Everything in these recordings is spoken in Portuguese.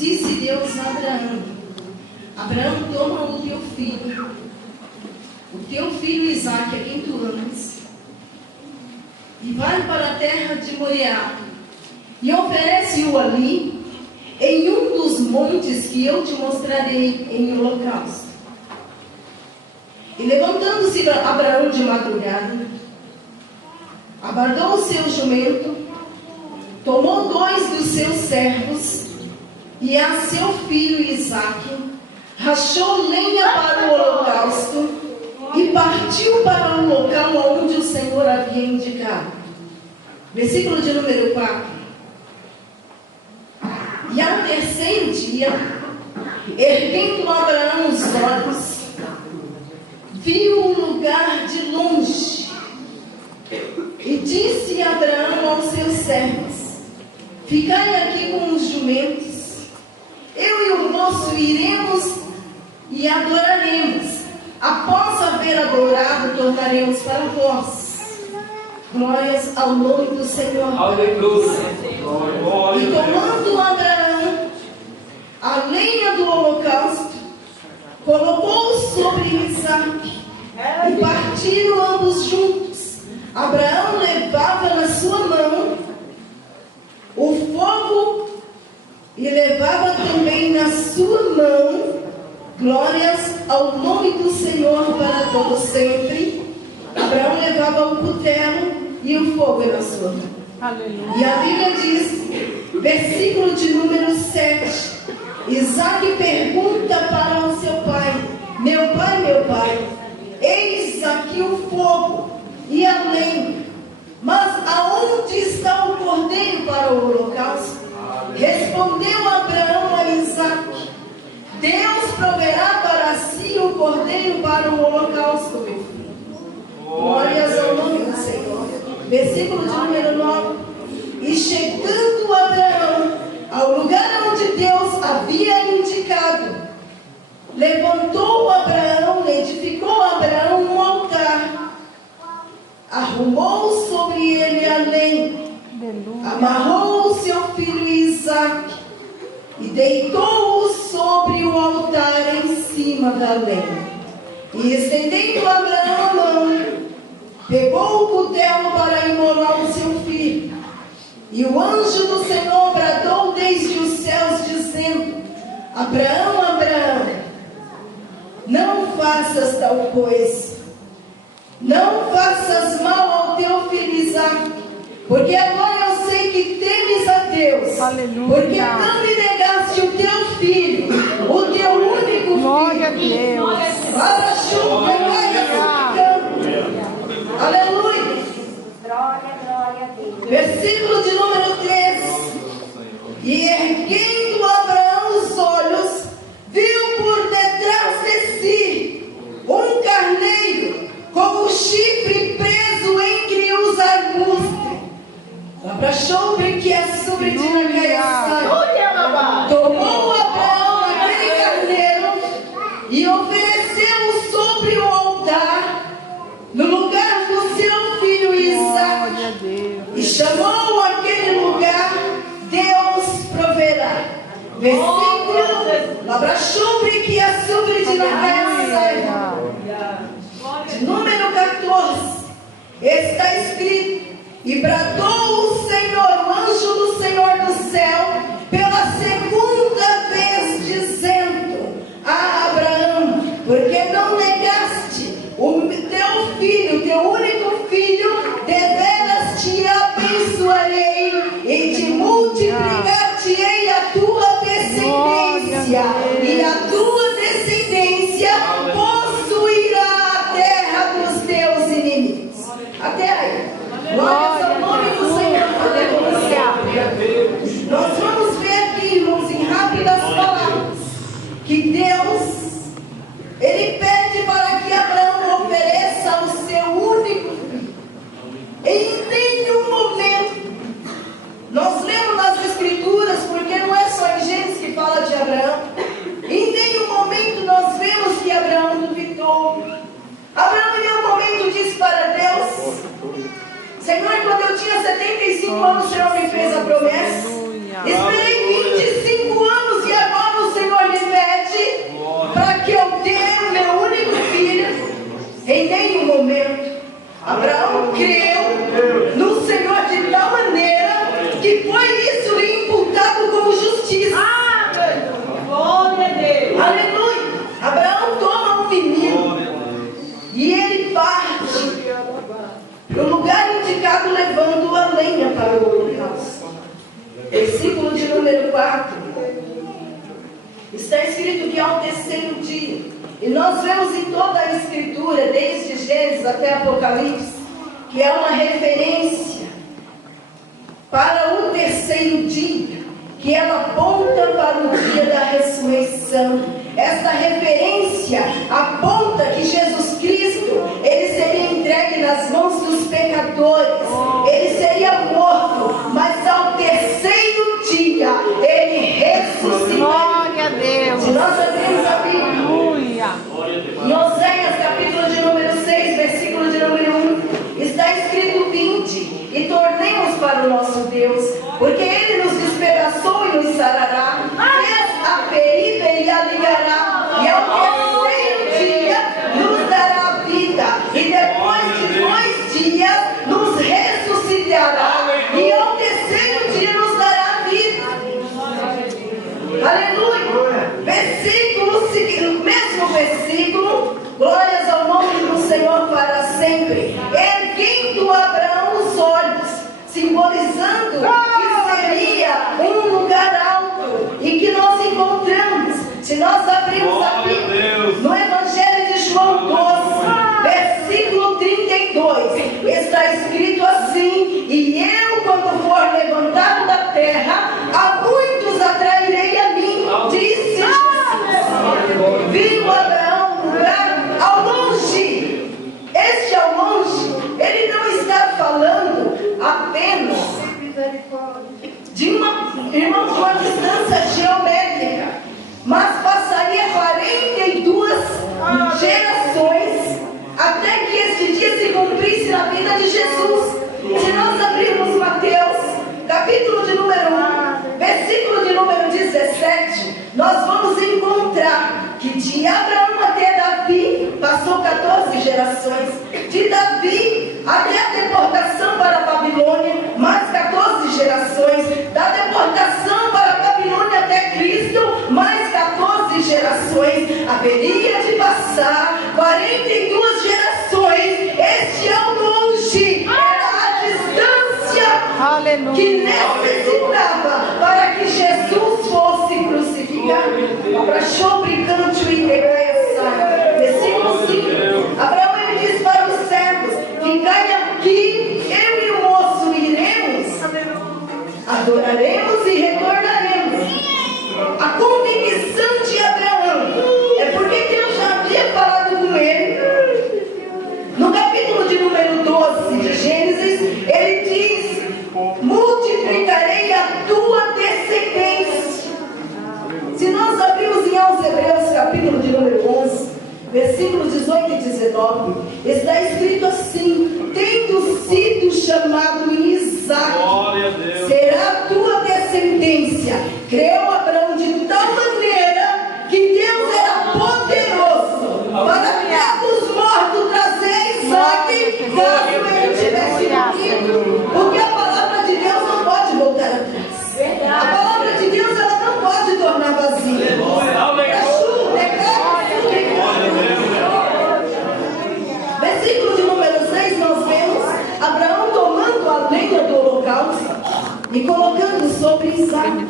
Disse Deus a Abraão: Abraão, toma o teu filho Isaque, a quem tu amas, e vai para a terra de Moriá, e oferece-o ali, em um dos montes que eu te mostrarei em holocausto. E levantando-se Abraão de madrugada, abardou o seu jumento, tomou 2 dos seus servos e a seu filho Isaque, rachou lenha para o holocausto e partiu para o local onde o Senhor havia indicado. Versículo de número 4. E ao terceiro dia, erguendo Abraão os olhos, viu o lugar de longe, e disse Abraão aos seus servos: ficai aqui com os jumentos, eu e o moço iremos e adoraremos. Após haver adorado, tornaremos para vós. Glórias ao nome do Senhor. Aleluia. E tomando Abraão a lenha do holocausto, colocou sobre Isaque, e partiram ambos juntos. Abraão levava na sua mão o fogo, e levava também na sua mão, glórias ao nome do Senhor para todo sempre. Abraão levava o cutelo e o fogo na sua mão. Aleluia. E a Bíblia diz, versículo de número 7, Isaque pergunta para o seu pai: meu pai, eis aqui o fogo e a lenha, mas aonde está o cordeiro para o holocausto? Respondeu Abraão a Isaque: Deus proverá para si o cordeiro para o holocausto, meu filho. Glórias ao nome do Senhor. Versículo de número 9. E chegando Abraão ao lugar onde Deus havia indicado, edificou Abraão um altar, arrumou sobre ele a lenha, amarrou o seu filho Isaque e deitou-o sobre o altar em cima da lenha. E estendendo Abraão a mão, pegou o cutelo para imolar o seu filho. E o anjo do Senhor bradou desde os céus, dizendo: Abraão, Abraão, não faças tal coisa, não faças mal ao teu filho Isaque, porque agora eu sei que temes a Deus. Aleluia. Porque não me negaste o teu filho, o teu único filho. Glória a Deus. Para chuva, aleluia. Glória a Deus. Versículo de número 13. E erguendo Abraão os olhos, viu por detrás de si um carneiro com o chifre preso entre os arbustos. Abraçou que é sobre ti na cabeça. Tomou Abraão aquele carneiro e ofereceu-o sobre o altar, no lugar do seu filho Isaque. E chamou aquele lugar Deus proverá. Versículo: abraçou que é sobre ti na cabeça. De número 14 está escrito: e bradou o Senhor, o anjo do Senhor do céu, pela segunda vez, dizendo a Abraão: porque não negaste o teu filho, teu único filho, deveras te abençoarei e te multiplicar-te-ei a tua descendência, e a tua descendência possuirá a terra dos teus inimigos. Até aí. Glória ao nome do Senhor. Aleluia. Nós vamos ver aqui, irmãos, em rápidas palavras, que Deus, Ele pede para que Abraão ofereça o seu único filho. Em nenhum momento, nós lemos nas Escrituras, porque não é só em Gênesis que fala de Abraão, em nenhum momento nós vemos que Abraão duvidou. Abraão em nenhum momento disse para Deus: Senhor, quando eu tinha 75 anos, o Senhor me fez a promessa. Esperei 25 anos e ao terceiro dia. E nós vemos em toda a Escritura, desde Gênesis até Apocalipse, que é uma referência para o terceiro dia, que ela aponta para o dia da ressurreição. Esta referência aponta que Jesus Cristo, ele seria entregue nas mãos dos pecadores, ele seria morto, mas ao terceiro dia ele ressuscitaria. Glória a Deus. Se nós abrimos a Bíblia, Aleluia. em Oséias, capítulo de número 6, versículo de número 1, está escrito 20: e tornemos para o nosso Deus, porque Ele nos despedaçou e nos sarará, fez a ferida e a ligará, e ao terceiro dia nos dará a vida, e depois de 2 dias nos ressuscitará, e ao terceiro dia nos dará a vida. Aleluia. Versículo seguinte, mesmo versículo, glórias ao nome do Senhor para sempre. Erguendo Abraão os olhos, simbolizando que seria um lugar alto, e que nós encontramos, se nós abrirmos a Bíblia, no Evangelho de João 12, versículo 32, está escrito assim: e eu, quando for levantado da terra, a muitos atrairei a mim, disse Jesus. Viu Abraão um lugar ao longe. Este ao longe, ele não está falando apenas de uma distância geométrica, mas passaria 42 gerações até que este dia se cumprisse na vida de Jesus. Se nós abrirmos Mateus, capítulo de número 1, versículo de número 17, nós vamos encontrar que de Abraão até Davi passou 14 gerações, de Davi até a deportação para a Babilônia, mais 14 gerações, da deportação para a Babilônia até Cristo, mais 14 gerações, haveria de passar 42 gerações. Este é o longe, era a distância Aleluia. que necessitava para que Jesus fosse crucificado. Abraçou brincante o Integraia. Versículo 5. Abraão ele diz para os servos: ficai aqui, eu e o moço iremos, adoraremos e retornaremos. A convicção de Abraão é porque Deus já havia falado com ele. No capítulo de número 12 de Gênesis, ele diz: multiplicarei a tua descendência. Se nós abrimos em aos Hebreus, capítulo de número 11, versículos 18 e 19, está escrito assim: tendo sido chamado Isaac, será a tua descendência. Creu Abraão de tal maneira que Deus era poderoso para até dos mortos trazer Isaac, caso ele tivesse morrido. Porque a palavra de Deus não pode voltar atrás. A palavra de Deus ela não pode tornar vazia. Versículo de número 6, nós vemos Abraão tomando a lenha do holocausto e colocando sobre Isaac.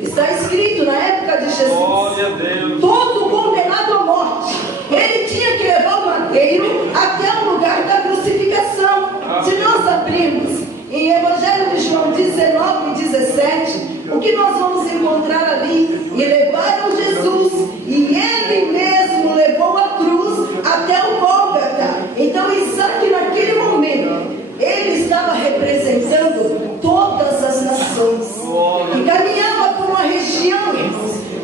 Está escrito na época de Jesus: todo condenado à morte, ele tinha que levar o madeiro até o lugar da crucificação. Se nós abrirmos em Evangelho de João 19 e 17, o que nós vamos encontrar ali? E levaram Jesus, e ele mesmo levou a cruz até o Gólgota. Então Isaac, naquele momento, ele estava representando todas as nações, e caminhava por uma região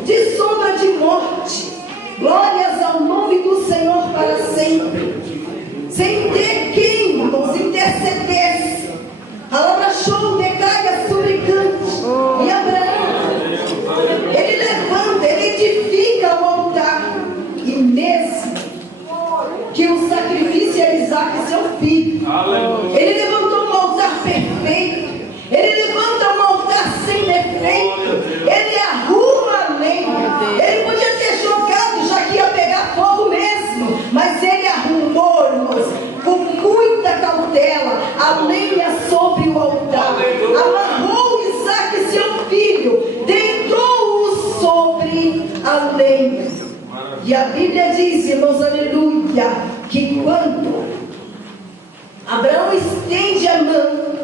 de sombra de morte. Glórias ao nome do Senhor para sempre. Sem ter quem nos intercedesse. A palavra show decai suplicante. E Abraão, ele levanta, ele edifica o altar. E mesmo que o sacrifício é Isaac, seu filho, ele levantou um altar perfeito. Ele levanta um altar sem defeito. Ele arruma a lenha. Ele podia ter jogado, já que ia pegar fogo mesmo, mas ele arrumou, irmãos, com muita cautela, a lenha sobre o altar. Amarrou Isaac, seu filho, deitou-o sobre a lenha. E a Bíblia diz, irmãos, aleluia, que quando Abraão estende a mão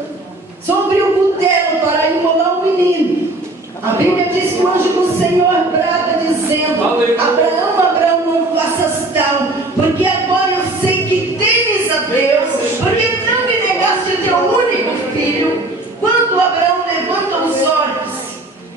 sobre o cutelo para imolar o menino, a Bíblia diz que o anjo do Senhor brada dizendo: Abraão, Abraão, não faças tal, porque agora eu sei que temes a Deus, porque não me negaste o teu único filho. Quando Abraão levanta os olhos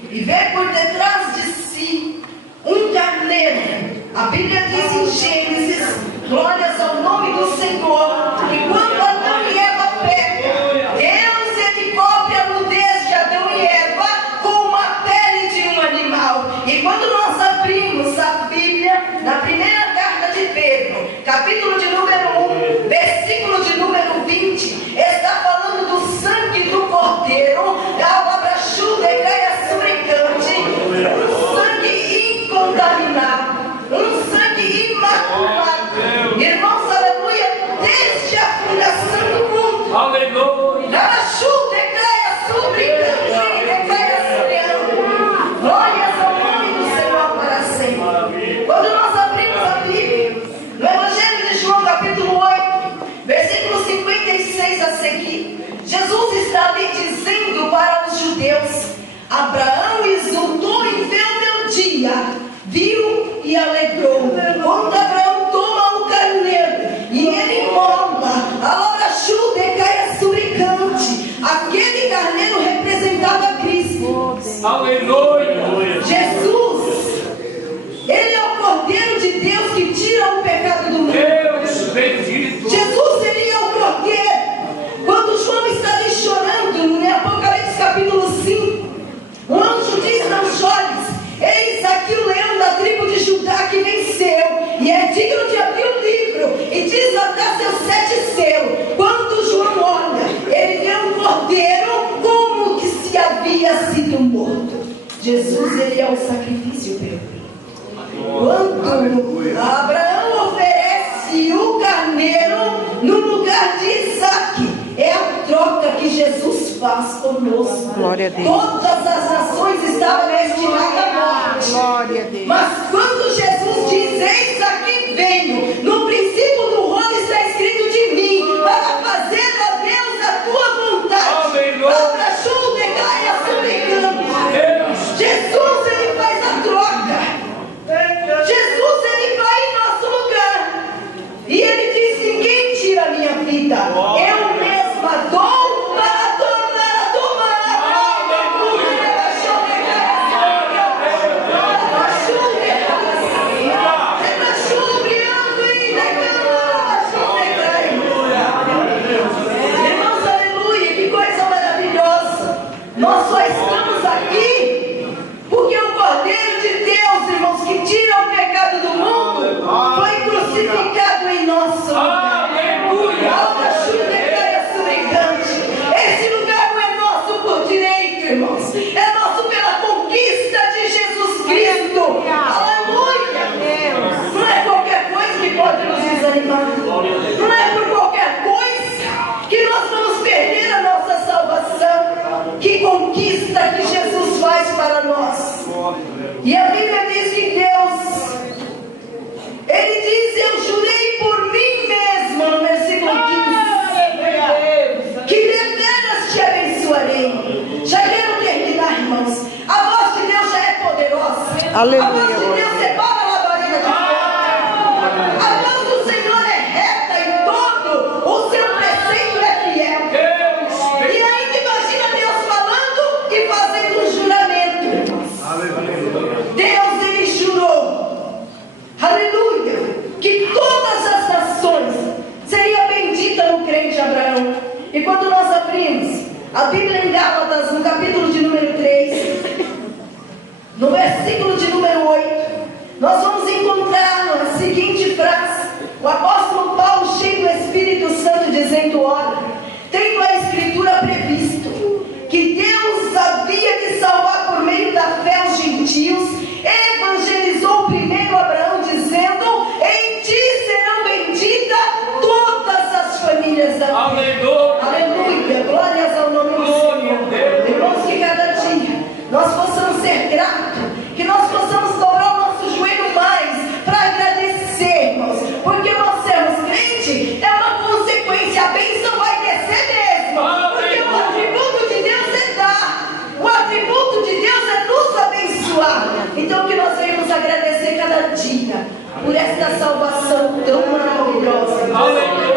e vê por detrás de si um carneiro, a Bíblia diz em Gênesis, glórias ao nome do Senhor, que quando Adão e Eva pecam, Deus ele cobre a nudez de Adão e Eva com uma pele de um animal. E quando nós abrimos a Bíblia, na primeira carta de Pedro, capítulo de número 1, versículo de número 20, está falando do sangue do Cordeiro, da abrachuda e caia suricante, um sangue incontaminado, um sangue imaculado. Irmãos, aleluia, desde a fundação do mundo. Aleluia. Abrachuda e caia suricante e caia suricante. Glórias ao nome do Senhor para sempre. Quando nós abrimos a Bíblia, no Evangelho de João, capítulo 8, versículo 56 a seguir, Jesus está ali dizendo para os judeus: Abraão exultou em ver o meu dia, viu e alegrou. Quando Abraão toma o carneiro e ele imola, a abrachuda e caia suricante, aquele carneiro representava Cristo. Aleluia. Jesus, ele é o Cordeiro de Deus que tira o pecado do mundo. Deus bendito. Jesus, ele é o Cordeiro. Quando João está ali chorando, em Apocalipse capítulo 5, o anjo diz: não chores, eis aqui o leão da tribo de Judá que venceu, e é digno de abrir o livro e desatar seus 7 selos. Quando João olha, ele vê um cordeiro como que se havia sido morto. Jesus, ele é o sacrifício perfeito. Quando Abraão oferece o carneiro no lugar de Isaac, é a troca que Jesus faz conosco. Glória a Deus. Todas as nações estavam destinadas à morte. Glória a Deus. Mas quando Jesus diz: eis aqui venho, no princípio do rolo está escrito de mim, para fazer, ó Deus, a tua vontade. Aleluia. Abrachuda e caia suplicante. Deus. Jesus, ele faz a troca. Jesus, ele vai em nosso lugar. E ele diz: ninguém tira a minha vida. Eu mesma dou para tornar a tomar. Aleluia. Irmãos, aleluia, que coisa maravilhosa. Nós só estamos aqui porque o Cordeiro de Deus, irmãos, que tira o pecado do mundo, foi crucificado em nosso lugar. Esse lugar não é nosso por direito, irmãos, é nosso pela conquista de Jesus Cristo. Aleluia. Não é qualquer coisa que pode nos desanimar. Não é por qualquer coisa que nós vamos perder a nossa salvação. Que conquista que Jesus faz para nós. E a Bíblia diz que Deus, ele diz: eu jurei por mim mesmo, no versículo 15, que deveras te abençoarei. Já quero terminar, irmãos. A voz de Deus já é poderosa. Aleluia. A voz de Deus separa a labareda de fogo. A voz do Senhor é reta e todo o seu preceito é fiel. E ainda imagina Deus falando e fazendo um juramento, irmãos. Deus, ele jurou, aleluia, que todas as nações seriam benditas no crente Abraão. E quando nós abrimos a Bíblia em Gálatas, no capítulo de número 3, no versículo de número 8, nós vamos encontrar a seguinte frase: o apóstolo Paulo, cheio do Espírito Santo, dizendo: ora, tendo a Escritura previsto que Deus havia de salvar por meio da fé os gentios, evangelizou primeiro Abraão, dizendo: em ti serão benditas todas as famílias da terra. Aleluia. Aleluia, glórias ao nome do Senhor. Irmãos, que cada dia nós possamos ser gratos, que nós possamos dobrar o nosso por esta salvação tão maravilhosa. Aleluia.